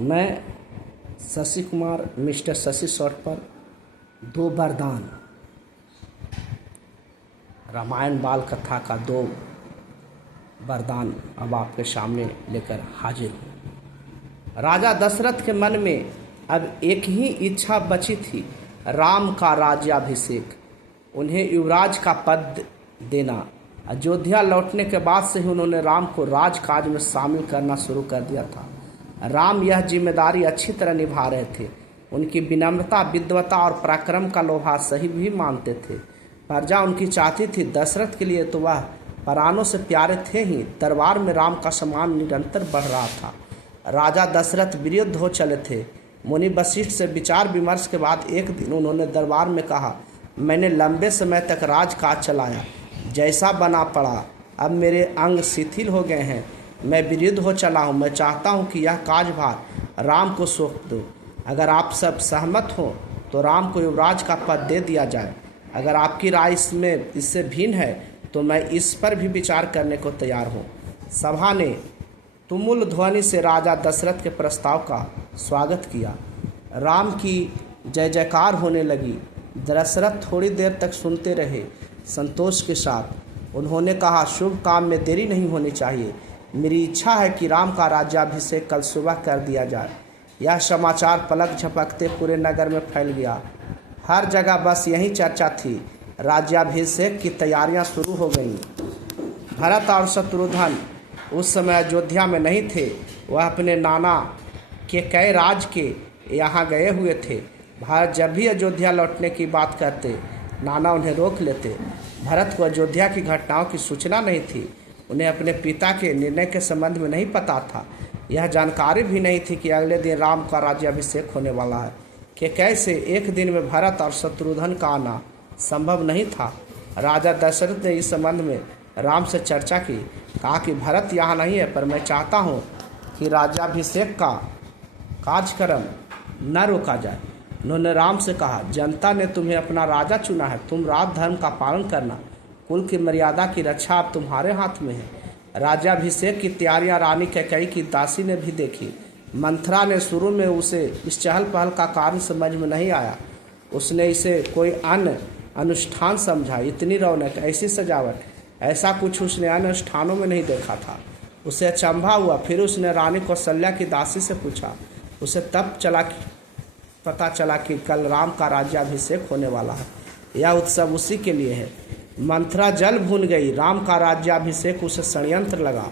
मैं Shashi Kumar mister Shashi short पर दो वरदान रामायण बाल कथा का दो वरदान अब आपके सामने लेकर हाजिर हूँ। राजा दशरथ के मन में अब एक ही इच्छा बची थी, राम का राज्याभिषेक, उन्हें युवराज का पद देना। अयोध्या लौटने के बाद से ही उन्होंने राम को राजकाज में शामिल करना शुरू कर दिया था। राम यह जिम्मेदारी अच्छी तरह निभा रहे थे। उनकी विनम्रता, विद्वता और पराक्रम का लोहा सही भी मानते थे। प्रजा उनकी चाहती थी। दशरथ के लिए तो वह प्राणों से प्यारे थे ही, दरबार में राम का सम्मान निरंतर बढ़ रहा था। राजा दशरथ विरुद्ध हो चले थे। मुनि वशिष्ठ से विचार विमर्श के बाद एक दिन उन्होंने दरबार में कहा, मैंने लंबे समय तक राजकाज चलाया, जैसा बना पड़ा, अब मेरे अंग शिथिल हो गए हैं। मैं विरुद्ध हो चला हूँ। मैं चाहता हूँ कि यह कार्यभार राम को सौंप दो। अगर आप सब सहमत हो तो राम को युवराज का पद दे दिया जाए। अगर आपकी राय इससे भिन्न है तो मैं इस पर भी विचार करने को तैयार हूँ। सभा ने तुमुल ध्वनि से राजा दशरथ के प्रस्ताव का स्वागत किया। राम की जय जयकार होने लगी। दशरथ थोड़ी देर तक सुनते रहे, संतोष के साथ। उन्होंने कहा, शुभ काम में देरी नहीं होनी चाहिए। मेरी इच्छा है कि राम का राज्याभिषेक कल सुबह कर दिया जाए। यह समाचार पलक झपकते पूरे नगर में फैल गया। हर जगह बस यही चर्चा थी। राज्याभिषेक की तैयारियां शुरू हो गईं। भरत और शत्रुघ्न उस समय अयोध्या में नहीं थे। वह अपने नाना के कई राज के यहाँ गए हुए थे। भरत जब भी अयोध्या लौटने की बात करते, नाना उन्हें रोक लेते। भरत को अयोध्या की घटनाओं की सूचना नहीं थी। उन्हें अपने पिता के निर्णय के संबंध में नहीं पता था। यह जानकारी भी नहीं थी कि अगले दिन राम का राज्याभिषेक होने वाला है। कि कैसे एक दिन में भरत और शत्रुघ्न का आना संभव नहीं था। राजा दशरथ ने इस संबंध में राम से चर्चा की। कहा कि भरत यहाँ नहीं है, पर मैं चाहता हूँ कि राज्याभिषेक का कार्यक्रम न रोका जाए। उन्होंने राम से कहा, जनता ने तुम्हें अपना राजा चुना है, तुम राज धर्म का पालन करना। कुल की मर्यादा की रक्षा अब तुम्हारे हाथ में है। राज्याभिषेक की तैयारियां रानी कैकेयी की दासी ने भी देखी। मंथरा ने शुरू में उसे इस चहल पहल का कारण समझ में नहीं आया। उसने इसे कोई अन्य अनुष्ठान समझा। इतनी रौनक, ऐसी सजावट, ऐसा कुछ उसने अन्य अनुष्ठानों में नहीं देखा था। उसे अचंभा हुआ। फिर उसने रानी कौशल्या की दासी से पूछा। उसे तब पता चला कि कल राम का राज्याभिषेक होने वाला है। यह उत्सव उसी के लिए है। मंथरा जल भून गई। राम का राज्याभिषेक उसे षड्यंत्र लगा।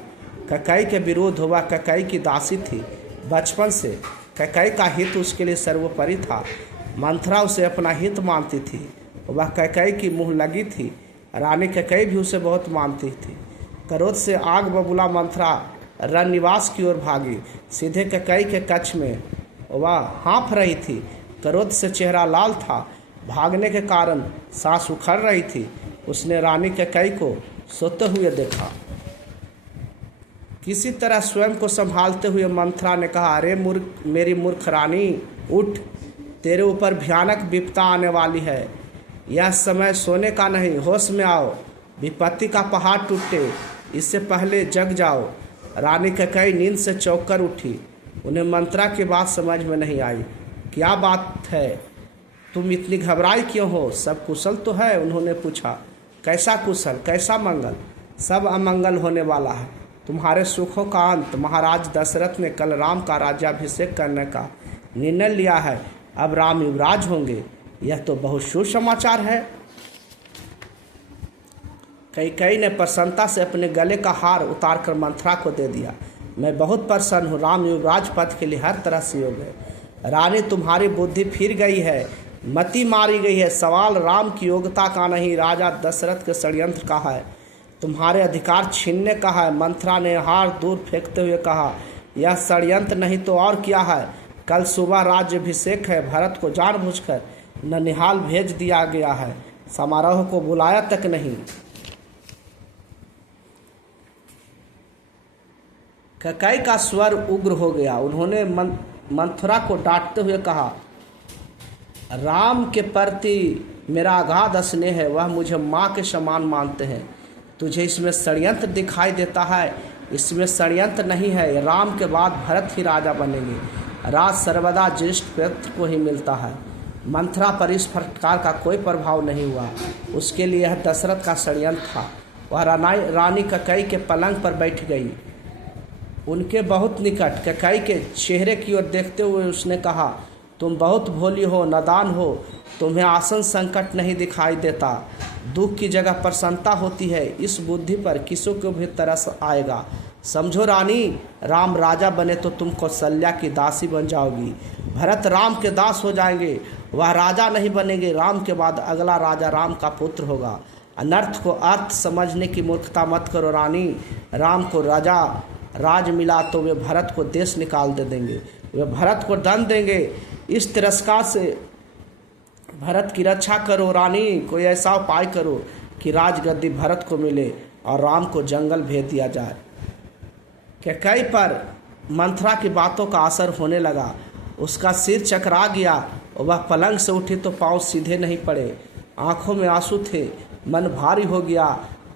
कैकेयी के विरोध हुआ। कैकेयी की दासी थी बचपन से। कैकेयी का हित उसके लिए सर्वोपरि था। मंथरा उसे अपना हित मानती थी। वह कैकेयी की मुँह लगी थी। रानी कैकेयी भी उसे बहुत मानती थी। क्रोध से आग बबूला मंथरा रणनिवास की ओर भागी। सीधे कैकेयी के कक्ष में वह हाँफ रही थी। क्रोध से चेहरा लाल था। भागने के कारण सांस उखड़ रही थी। उसने रानी कैकेयी को सोते हुए देखा। किसी तरह स्वयं को संभालते हुए मंथरा ने कहा, अरे मेरी मूर्ख रानी, उठ, तेरे ऊपर भयानक विपदा आने वाली है। यह समय सोने का नहीं, होश में आओ। विपत्ति का पहाड़ टूटे, इससे पहले जग जाओ। रानी कैकेयी नींद से चौंक कर उठी। उन्हें मंथरा की बात समझ में नहीं आई। क्या बात है, तुम इतनी घबराई क्यों हो? सब कुशल तो है? उन्होंने पूछा। कैसा कुशल, कैसा मंगल? सब अमंगल होने वाला है। तुम्हारे सुखों का अंत। महाराज दशरथ ने कल राम का राज्याभिषेक करने का निर्णय लिया है। अब राम युवराज होंगे। यह तो बहुत शुभ समाचार है। कैकेयी ने प्रसन्नता से अपने गले का हार उतारकर मंथरा को दे दिया। मैं बहुत प्रसन्न हूँ। राम युवराज पद के लिए हर तरह से योग्य है। रानी, तुम्हारी बुद्धि फिर गई है, मति मारी गई है। सवाल राम की योग्यता का नहीं, राजा दशरथ के षड्यंत्र का है। तुम्हारे अधिकार छीनने का है। मंथरा ने हार दूर फेंकते हुए कहा, यह षड्यंत्र नहीं तो और क्या है? कल सुबह राज्याभिषेक है। भरत को जानबूझकर ननिहाल भेज दिया गया है। समारोह को बुलाया तक नहीं। कैकेयी का स्वर उग्र हो गया। उन्होंने मंथरा को डांटते हुए कहा, राम के प्रति मेरा अगाध स्नेह है। वह मुझे माँ के समान मानते हैं। तुझे इसमें षड्यंत्र दिखाई देता है। इसमें षड्यंत्र नहीं है। राम के बाद भरत ही राजा बनेंगे। राज सर्वदा ज्येष्ठ व्यक्ति को ही मिलता है। मंथरा पर इस फटकार का कोई प्रभाव नहीं हुआ। उसके लिए यह दशरथ का षड्यंत्र था। वह रानी कैकेयी के पलंग पर बैठ गई, उनके बहुत निकट। कैकेयी के चेहरे की ओर देखते हुए उसने कहा, तुम बहुत भोली हो, नादान हो, तुम्हें आसन संकट नहीं दिखाई देता। दुख की जगह प्रसन्नता होती है। इस बुद्धि पर किसी को भी तरस आएगा। समझो रानी, राम राजा बने तो तुम कौशल्या की दासी बन जाओगी। भरत राम के दास हो जाएंगे, वह राजा नहीं बनेंगे। राम के बाद अगला राजा राम का पुत्र होगा। अनर्थ को अर्थ समझने की मूर्खता मत करो रानी। राम को राज मिला तो वे भरत को देश निकाल दे देंगे, वे भरत को दंड देंगे। इस तिरस्कार से भरत की रक्षा करो रानी। कोई ऐसा उपाय करो कि राजगद्दी भरत को मिले और राम को जंगल भेज दिया जाए। कैकेयी पर मंथरा की बातों का असर होने लगा। उसका सिर चकरा गया और वह पलंग से उठी तो पांव सीधे नहीं पड़े। आंखों में आंसू थे, मन भारी हो गया।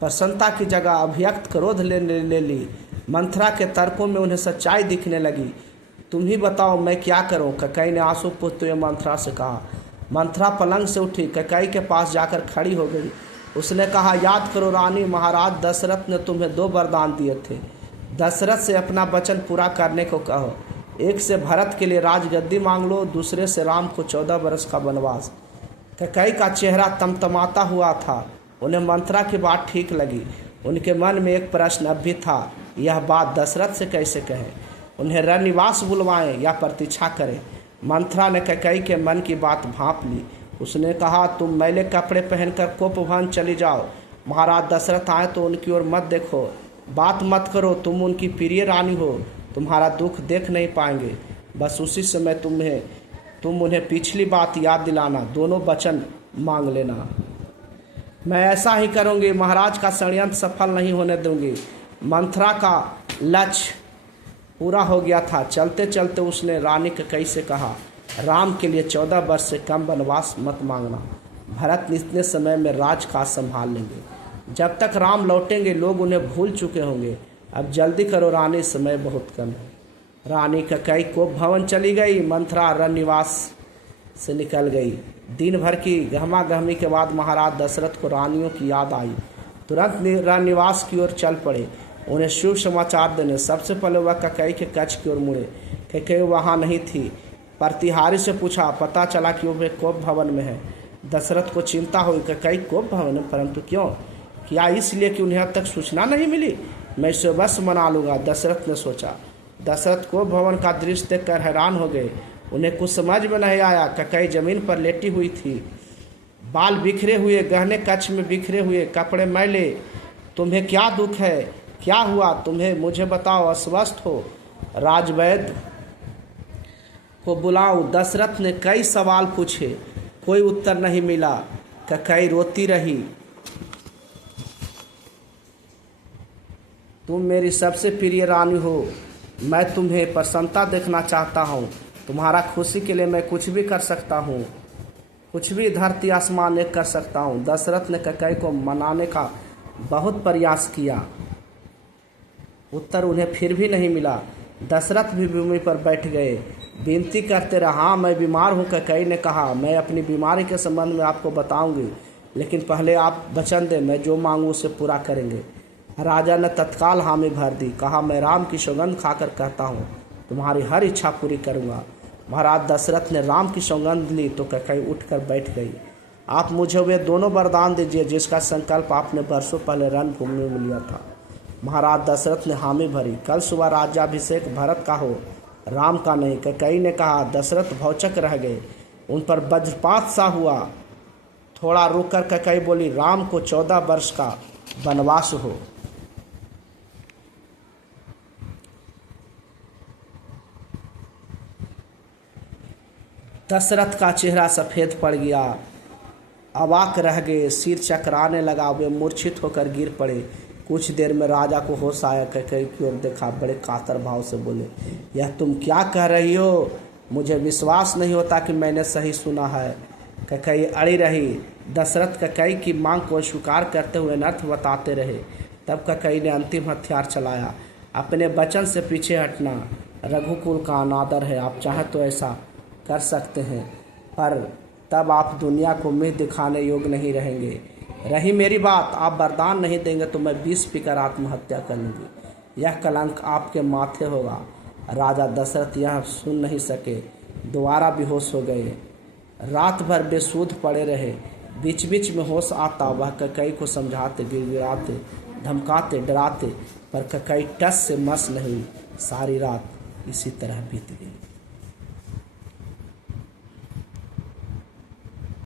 प्रसन्नता की जगह अभिव्यक्त क्रोध ले ली। मंथरा के तर्कों में उन्हें सच्चाई दिखने लगी। तुम ही बताओ मैं क्या करूं? कैकेयी ने आंसू पोंछते हुए मंथरा से कहा। मंथरा पलंग से उठी, कैकेयी के पास जाकर खड़ी हो गई। उसने कहा, याद करो रानी, महाराज दशरथ ने तुम्हें 2 वरदान दिए थे। दशरथ से अपना वचन पूरा करने को कहो। एक से भरत के लिए राजगद्दी मांग लो, दूसरे से राम को 14 वर्ष का वनवास। कैकेयी का चेहरा तमतमाता हुआ था। उन्हें मंथरा की बात ठीक लगी। उनके मन में एक प्रश्न अब भी था, यह बात दशरथ से कैसे कहें? उन्हें रणनिवास बुलवाएं या प्रतीक्षा करें? मंथरा ने कैकेयी के मन की बात भांप ली। उसने कहा, तुम मैले कपड़े पहनकर कोपभवन चली जाओ। महाराज दशरथ आए तो उनकी ओर मत देखो, बात मत करो। तुम उनकी प्रिय रानी हो, तुम्हारा दुख देख नहीं पाएंगे। बस उसी समय तुम उन्हें पिछली बात याद दिलाना, दोनों वचन मांग लेना। मैं ऐसा ही करूँगी, महाराज का षड्यंत्र सफल नहीं होने दूंगी। मंथरा का लक्ष्य पूरा हो गया था। चलते चलते उसने रानी कैकेयी से कहा, राम के लिए 14 वर्ष से कम वनवास मत मांगना। भरत इतने समय में राजकाज संभाल लेंगे। जब तक राम लौटेंगे लोग उन्हें भूल चुके होंगे। अब जल्दी करो रानी, समय बहुत कम है। रानी कैकेयी कोपभवन चली गई। मंथरा रणनिवास से निकल गई। दिन भर की गहमागहमी के बाद महाराज दशरथ को रानियों की याद आई। तुरंत रणनिवास की ओर चल पड़े, उन्हें शुभ समाचार देने। सबसे पहले वह कैकेयी के कक्ष की ओर मुड़े। कैकेयी वहाँ नहीं थी। प्रतिहारी से पूछा, पता चला कि वह कोपभवन में है। दशरथ को चिंता हुई, कैकेयी कोपभवन में, परंतु क्यों? क्या इसलिए कि उन्हें अब तक सूचना नहीं मिली? मैं इसे बस मना लूँगा, दशरथ ने सोचा। दशरथ कोपभवन का दृश्य देखकर हैरान हो गए। उन्हें कुछ समझ में नहीं आया। कैकेयी जमीन पर लेटी हुई थी, बाल बिखरे हुए, गहने कच्छ में बिखरे हुए, कपड़े मैले। तुम्हें क्या दुख है? क्या हुआ तुम्हें? मुझे बताओ, अस्वस्थ हो? राजवैद्य को बुलाऊं? दशरथ ने कई सवाल पूछे, कोई उत्तर नहीं मिला। कैकेयी रोती रही। तुम मेरी सबसे प्रिय रानी हो, मैं तुम्हें प्रसन्नता देखना चाहता हूँ। तुम्हारा खुशी के लिए मैं कुछ भी कर सकता हूँ, कुछ भी धरती आसमान एक कर सकता हूँ। दशरथ ने कैकेयी को मनाने का बहुत प्रयास किया, उत्तर उन्हें फिर भी नहीं मिला। दशरथ भी भूमि पर बैठ गए, विनती करते रहा, मैं बीमार हूँ। कैकेयी ने कहा, मैं अपनी बीमारी के संबंध में आपको बताऊंगी, लेकिन पहले आप वचन दें, मैं जो मांगूँ उसे पूरा करेंगे। राजा ने तत्काल हामी भर दी। कहा, मैं राम की सौगंध खाकर कहता हूँ, तुम्हारी हर इच्छा पूरी करूँगा। महाराज दशरथ ने राम की सौगंध ली तो कैकेयी उठकर बैठ गई। आप मुझे वे दोनों वरदान दीजिए जिसका संकल्प आपने वर्षों पहले रणभूमि में लिया था। महाराज दशरथ ने हामी भरी। कल सुबह राज्याभिषेक भरत का हो, राम का नहीं। कैकेयी ने कहा। दशरथ भौचक रह गए, उन पर वज्रपात सा हुआ। थोड़ा रुककर कैकेयी बोली, राम को 14 वर्ष का वनवास हो। दशरथ का चेहरा सफ़ेद पड़ गया, अवाक रह गए, सिर चकराने लगा, वे मूर्छित होकर गिर पड़े। कुछ देर में राजा को होश आया, कैकेयी की ओर देखा, बड़े कातर भाव से बोले, यह तुम क्या कह रही हो? मुझे विश्वास नहीं होता कि मैंने सही सुना है। कैकेयी अड़ी रही। दशरथ कैकेयी की मांग को स्वीकार करते हुए अनर्थ बताते रहे। तब कैकेयी ने अंतिम हथियार चलाया, अपने वचन से पीछे हटना। रघुकुल का अनादर है। आप चाहें तो ऐसा कर सकते हैं, पर तब आप दुनिया को मुँह दिखाने योग्य नहीं रहेंगे। रही मेरी बात, आप वरदान नहीं देंगे तो मैं विष पीकर आत्महत्या कर लूँगी। यह कलंक आपके माथे होगा। राजा दशरथ यह सुन नहीं सके, दोबारा बेहोश हो गए। रात भर बेसुध पड़े रहे। बीच बीच में होश आता, वह कैकेयी को समझाते, गिड़गिड़ाते, धमकाते, डराते, पर कैकेयी टस से मस नहीं हुई। सारी रात इसी तरह बीत गई।